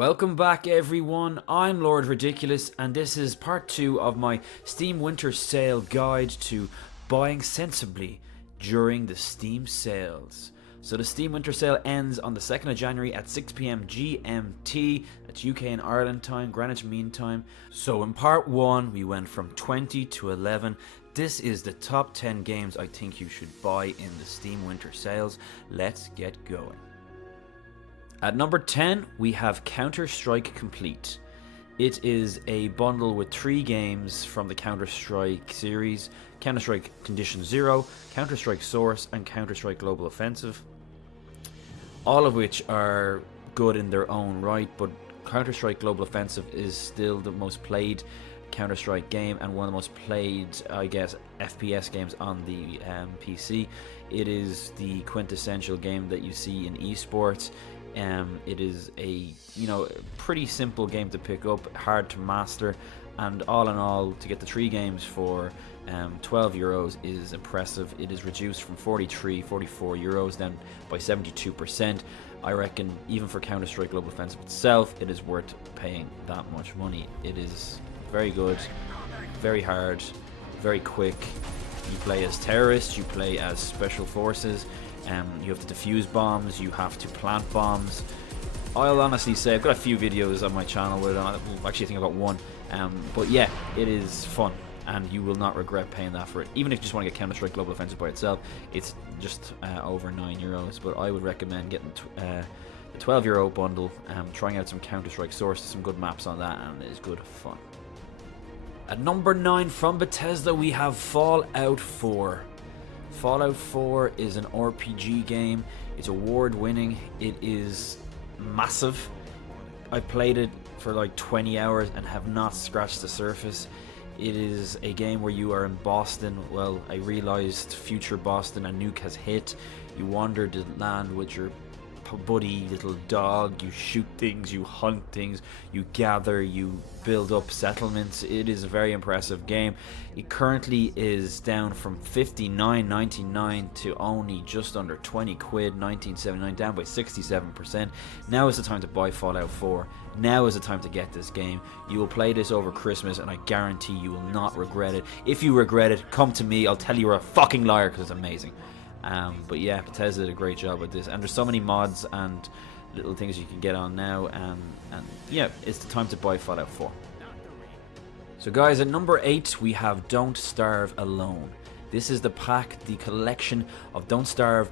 Welcome back everyone, I'm Lord Ridiculous and this is part 2 of my Steam Winter Sale guide to buying sensibly during the Steam sales. So the Steam Winter Sale ends on the 2nd of January at 6 PM GMT, that's UK and Ireland time, Greenwich Mean Time. So in part 1 we went from 20 to 11. This is the top 10 games I think you should buy in the Steam Winter Sales. Let's get going. At number 10, we have Counter-Strike Complete. It is a bundle with 3 games from the Counter-Strike series: Counter-Strike Condition Zero, Counter-Strike Source, and Counter-Strike Global Offensive. All of which are good in their own right, but Counter-Strike Global Offensive is still the most played Counter-Strike game and one of the most played, I guess, FPS games on the PC. It is the quintessential game that you see in esports. It is a pretty simple game to pick up, hard to master, and all in all, to get the 3 games for €12 is impressive. It is reduced from 44 euros down by 72%. I reckon even for Counter-Strike Global Offensive itself, it is worth paying that much money. It is very good, very hard, very quick. You play as terrorists, you play as special forces. You have to defuse bombs, you have to plant bombs. I'll honestly say I've got a few videos on my channel with it. Actually, I think I've got one. But yeah, it is fun, and you will not regret paying that for it. Even if you just want to get Counter-Strike Global Offensive by itself, it's just over €9. But I would recommend getting the €12 bundle, trying out some Counter-Strike Source, some good maps on that, and it is good fun. At number 9 from Bethesda, we have Fallout 4. Fallout 4 is an RPG game. It's award-winning. It is massive. I played it for like 20 hours and have not scratched the surface. It is a game where you are in Boston. Well, I realized future Boston, a nuke has hit. You wander the land with your buddy little dog. You shoot things, you hunt things, you gather, you build up settlements. It is a very impressive game. It currently is down from $59.99 to only just under 20 quid, 19.79, down by 67%. Now is the time to buy Fallout 4. Now is the time to get this game. You will play this over Christmas and I guarantee you will not regret it. If you regret it, come to me. I'll tell you you're a fucking liar because it's amazing. But yeah, Bethesda did a great job with this, and there's so many mods and little things you can get on now, and yeah, it's the time to buy Fallout 4. So guys, at number 8 we have Don't Starve Alone. This is the pack, the collection of Don't Starve,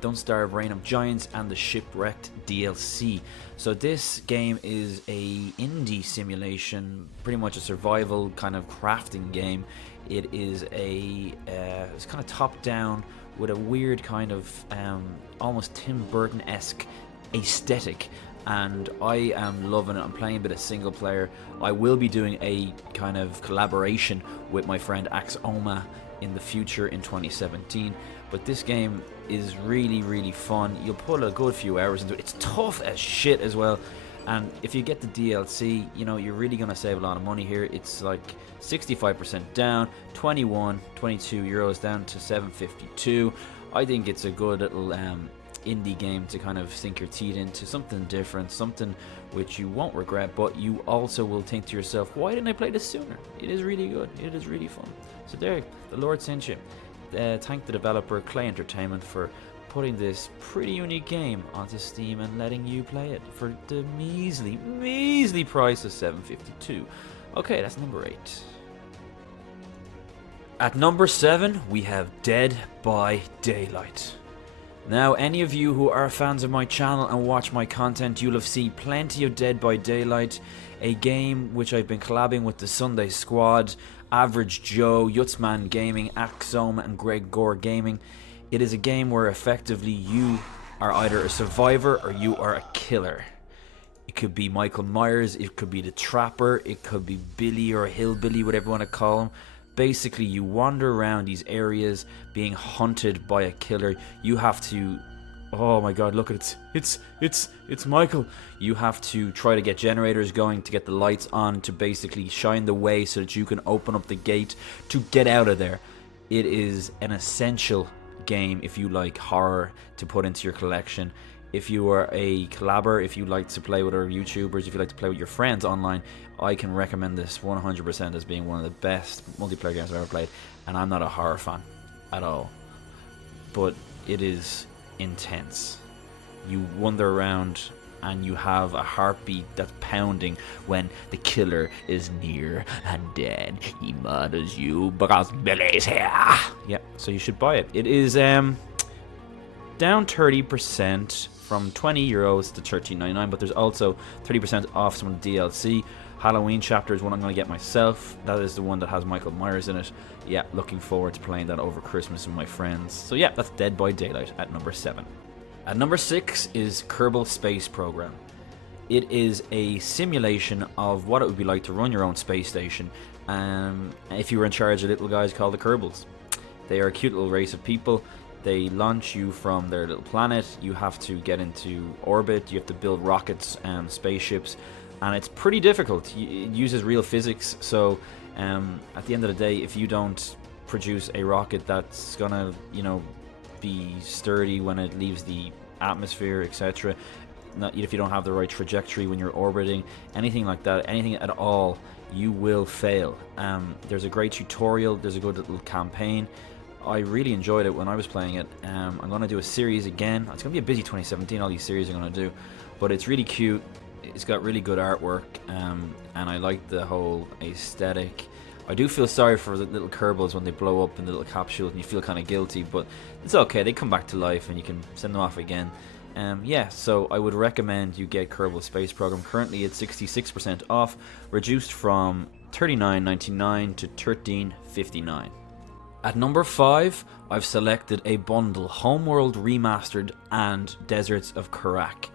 Reign of Giants, and the Shipwrecked DLC. So this game is a indie simulation, pretty much a survival kind of crafting game. It is it's kind of top down with a weird kind of almost Tim Burton-esque aesthetic, and I am loving it. I'm playing a bit of single player. I will be doing a kind of collaboration with my friend Axoma in the future in 2017, but this game is really fun. You'll put a good few hours into it. It's tough as shit as well, and if you get the DLC, you're really gonna save a lot of money here. It's like 65% down, 22 euros down to 7.52. I think it's a good little indie game to kind of sink your teeth into, something different, something which you won't regret, but you also will think to yourself, why didn't I play this sooner? It is really good, it is really fun. So there, the Lord sent you. Thank the developer Clay Entertainment for putting this pretty unique game onto Steam and letting you play it for the measly price of $7.52. Okay, that's number 8. At number 7, we have Dead by Daylight. Now, any of you who are fans of my channel and watch my content, you'll have seen plenty of Dead by Daylight, a game which I've been collabing with the Sunday Squad, Average Joe, Yutzman Gaming, Axoma, and Greg Gore Gaming. It is a game where effectively you are either a survivor or you are a killer. It could be Michael Myers, it could be the Trapper, it could be Billy or Hillbilly, whatever you want to call him. Basically, you wander around these areas being hunted by a killer. You have to... Oh my god, look at it. It's Michael. You have to try to get generators going to get the lights on to basically shine the way so that you can open up the gate to get out of there. It is an essential game if you like horror to put into your collection. if you are a collabor, if you like to play with other YouTubers, if you like to play with your friends online, I can recommend this 100% as being one of the best multiplayer games I've ever played. And I'm not a horror fan at all, but it is intense. You wander around and you have a heartbeat that's pounding when the killer is near, and then he murders you because Billy's here. Yeah, so you should buy it. It is down 30% from €20 to $13.99, but there's also 30% off some of the DLC. Halloween chapter is one I'm going to get myself. That is the one that has Michael Myers in it. Yeah, looking forward to playing that over Christmas with my friends. So yeah, that's Dead by Daylight at number 7. At number 6 is Kerbal Space Program. It is a simulation of what it would be like to run your own space station if you were in charge of little guys called the Kerbals. They are a cute little race of people. They launch you from their little planet. You have to get into orbit. You have to build rockets and spaceships, and it's pretty difficult. It uses real physics, so at the end of the day, if you don't produce a rocket that's gonna, be sturdy when it leaves the atmosphere, etc., if you don't have the right trajectory when you're orbiting, anything like that, anything at all, you will fail. There's a great tutorial. There's a good little campaign. I really enjoyed it when I was playing it. I'm going to do a series again. It's going to be a busy 2017, all these series I'm going to do. But it's really cute. It's got really good artwork. And I like the whole aesthetic. I do feel sorry for the little Kerbals when they blow up in the little capsules and you feel kind of guilty. But it's okay. They come back to life and you can send them off again. Yeah, so I would recommend you get Kerbal Space Program. Currently it's 66% off. Reduced from $39.99 to $13.59. At number 5, I've selected a bundle, Homeworld Remastered and Deserts of Karak.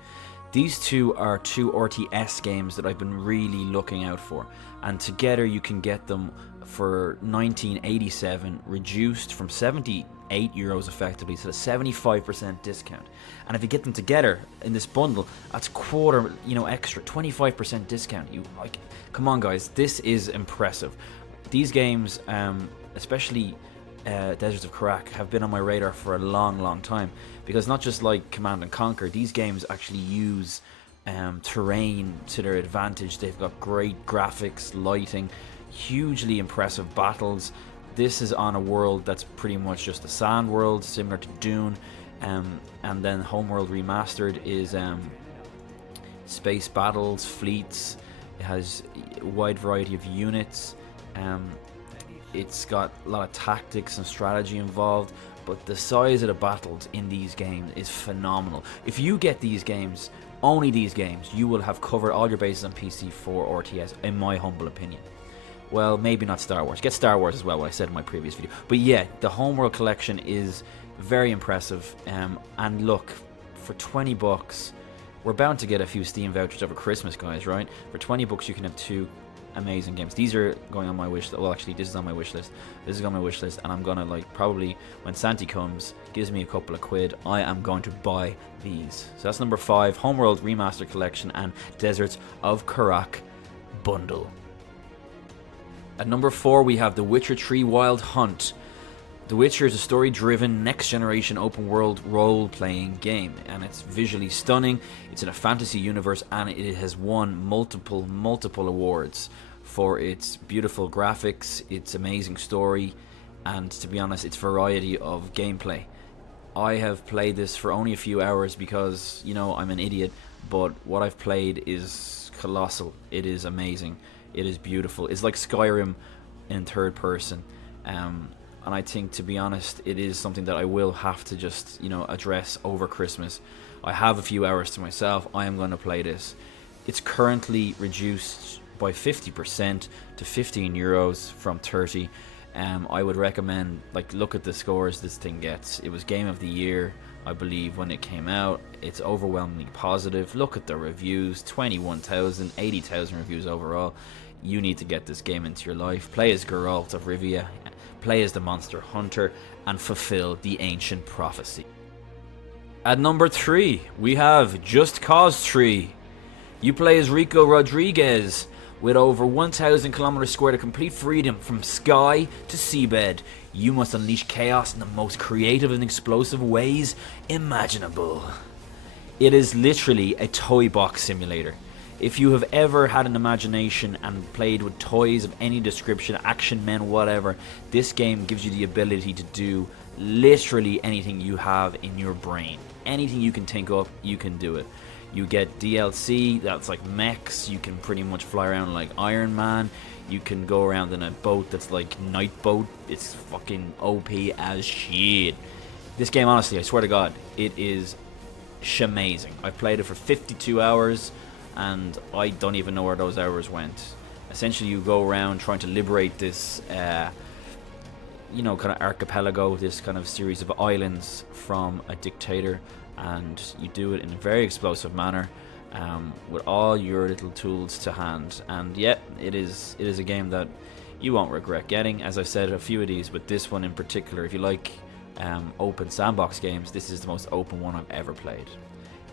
These two are two RTS games that I've been really looking out for, and together you can get them for $19.87, reduced from €78 effectively to the 75% discount. And if you get them together in this bundle, that's quarter, extra, 25% discount. Come on guys, this is impressive. These games, especially Deserts of Karak, have been on my radar for a long time, because not just like Command and Conquer, these games actually use terrain to their advantage. They've got great graphics, lighting, hugely impressive battles. This is on a world that's pretty much just a sand world, similar to Dune, and then Homeworld Remastered is space battles, fleets. It has a wide variety of units. It's got a lot of tactics and strategy involved, but the size of the battles in these games is phenomenal. If you get these games, only these games, you will have covered all your bases on PC for RTS, in my humble opinion. Well, maybe not Star Wars. Get Star Wars as well, what I said in my previous video. But yeah, the Homeworld collection is very impressive. And look, for $20, we're bound to get a few Steam vouchers over Christmas, guys, right? For $20, you can have two amazing games. These are going on my wish list. Well, actually, this is on my wish list. This is on my wish list, and I'm gonna probably when Santi comes, gives me a couple of quid, I am going to buy these. So that's number 5, Homeworld Remaster Collection and Deserts of Karak bundle. At number 4, we have The Witcher 3 Wild Hunt. The Witcher is a story-driven, next-generation open-world role-playing game, and it's visually stunning. It's in a fantasy universe, and it has won multiple awards for its beautiful graphics, its amazing story, and, to be honest, its variety of gameplay. I have played this for only a few hours because, I'm an idiot, but what I've played is colossal. It is amazing. It is beautiful. It's like Skyrim in third person. And I think, to be honest, it is something that I will have to just, address over Christmas. I have a few hours to myself. I am going to play this. It's currently reduced by 50% to €15 from 30. I would recommend, look at the scores this thing gets. It was Game of the Year, I believe, when it came out. It's overwhelmingly positive. Look at the reviews, 21,000, 80,000 reviews overall. You need to get this game into your life. Play as Geralt of Rivia, play as the monster hunter, and fulfill the ancient prophecy. At number 3, we have Just Cause 3. You play as Rico Rodriguez with over 1,000 kilometers squared of complete freedom from sky to seabed. You must unleash chaos in the most creative and explosive ways imaginable. It is literally a toy box simulator. If you have ever had an imagination and played with toys of any description, action men, whatever, this game gives you the ability to do literally anything you have in your brain. Anything you can think up, you can do it. You get DLC, that's like mechs, you can pretty much fly around like Iron Man, you can go around in a boat that's like Night Boat, it's fucking OP as shit. This game, honestly, I swear to God, it is shamazing. I've played it for 52 hours, and I don't even know where those hours went. Essentially, you go around trying to liberate this, kind of archipelago, this kind of series of islands from a dictator, and you do it in a very explosive manner, with all your little tools to hand. And yeah, it is a game that you won't regret getting. As I've said a few of these, but this one in particular, if you like open sandbox games, this is the most open one I've ever played.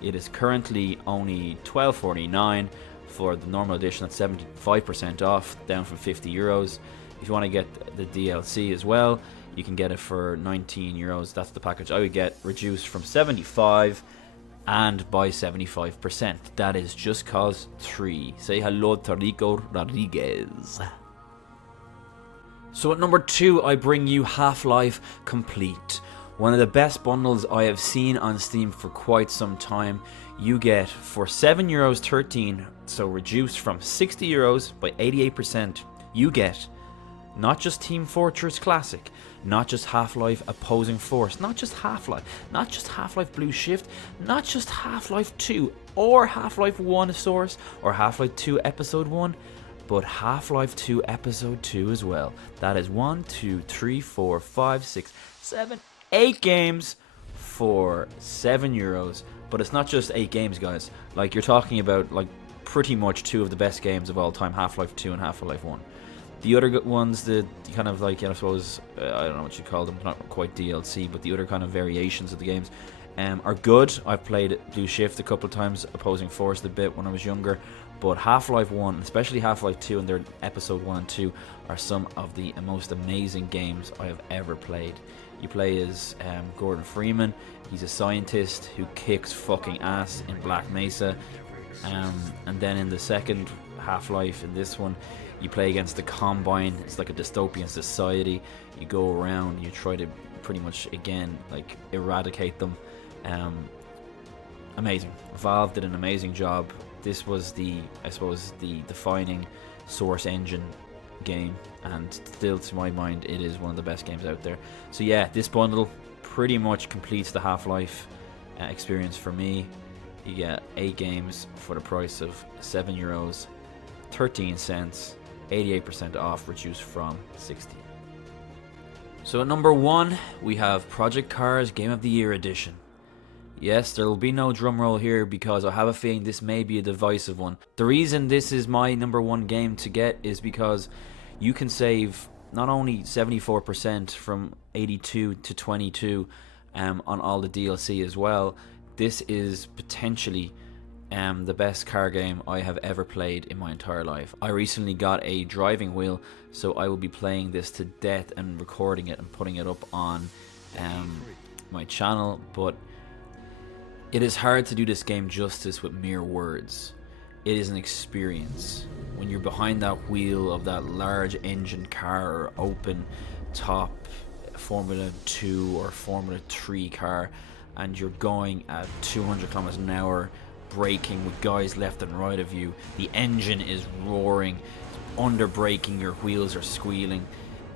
It is currently only $12.49 for the normal edition, at 75% off, down from €50. If you want to get the DLC as well, you can get it for €19. That's the package I would get, reduced from 75 and by 75%. That is Just Cause 3. Say hello to Rico Rodriguez. So at number 2, I bring you Half-Life Complete. One of the best bundles I have seen on Steam for quite some time. You get for €7.13, so reduced from €60 by 88%, you get not just Team Fortress Classic, not just Half-Life Opposing Force, not just Half-Life Blue Shift, not just Half-Life 2 or Half-Life 1 Source or Half-Life 2 Episode 1, but Half-Life 2 Episode 2 as well. That is 1, 2, 3, 4, 5, 6, 7, 8 games for €7. But it's not just 8 games, guys. Like, you're talking about like pretty much 2 of the best games of all time, Half-Life 2 and Half-Life 1. The other ones, the kind of like, I suppose, I don't know what you call them, not quite DLC, but the other kind of variations of the games are good. I've played Blue Shift a couple of times, Opposing Force a bit when I was younger, but Half-Life 1, especially Half-Life 2 and their Episode 1 and 2, are some of the most amazing games I have ever played. You play as Gordon Freeman. He's a scientist who kicks fucking ass in Black Mesa. And then in the second Half-Life, in this one, you play against the Combine. It's like a dystopian society. You go around, you try to pretty much, again, like eradicate them. Amazing. Valve did an amazing job. This was the defining Source engine game, and still to my mind it is one of the best games out there. So yeah, this bundle pretty much completes the Half-Life experience for me. You get 8 games for the price of €7.13, 88% off, reduced from 60. So at number 1 we have Project Cars Game of the Year Edition. Yes, there will be no drum roll here because I have a feeling this may be a divisive one. The reason this is my number 1 game to get is because you can save not only 74% from 82 to 22 on all the DLC as well. This is potentially the best car game I have ever played in my entire life. I recently got a driving wheel, so I will be playing this to death and recording it and putting it up on my channel, but it is hard to do this game justice with mere words. It is an experience. When you're behind that wheel of that large engine car or open top Formula 2 or Formula 3 car, and you're going at 200 kilometers an hour, braking with guys left and right of you, the engine is roaring, under braking, your wheels are squealing,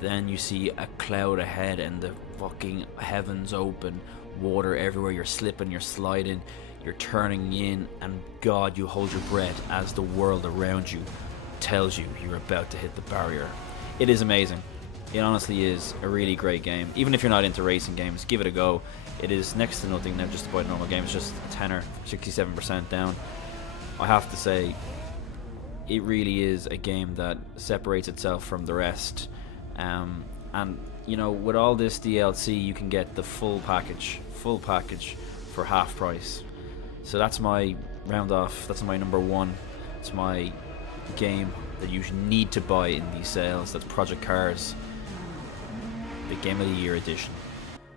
then you see a cloud ahead and the fucking heavens open, water everywhere, you're slipping, you're sliding, you're turning in, and God, you hold your breath as the world around you tells you you're about to hit the barrier. It is amazing. It honestly is a really great game. Even if you're not into racing games, give it a go. It is next to nothing now, just about a normal game. It's just a tenner, 67% down. I have to say, it really is a game that separates itself from the rest. And you know, with all this DLC, you can get the full package for half price. So that's my round off. That's my number 1. It's my game that you need to buy in these sales. That's Project Cars, the Game of the Year edition.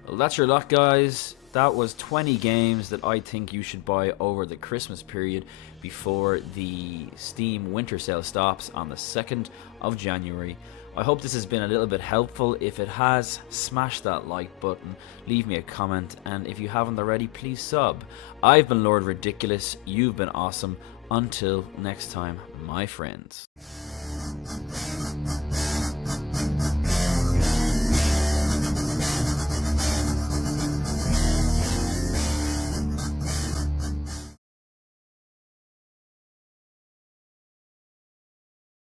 Well, that's your lot, guys. that was 20 games that I think you should buy over the Christmas period before the Steam winter sale stops on the 2nd of January. I hope this has been a little bit helpful. If it has, smash that like button, leave me a comment, and if you haven't already, please sub. I've been Lord Ridiculous, you've been awesome. Until next time, my friends.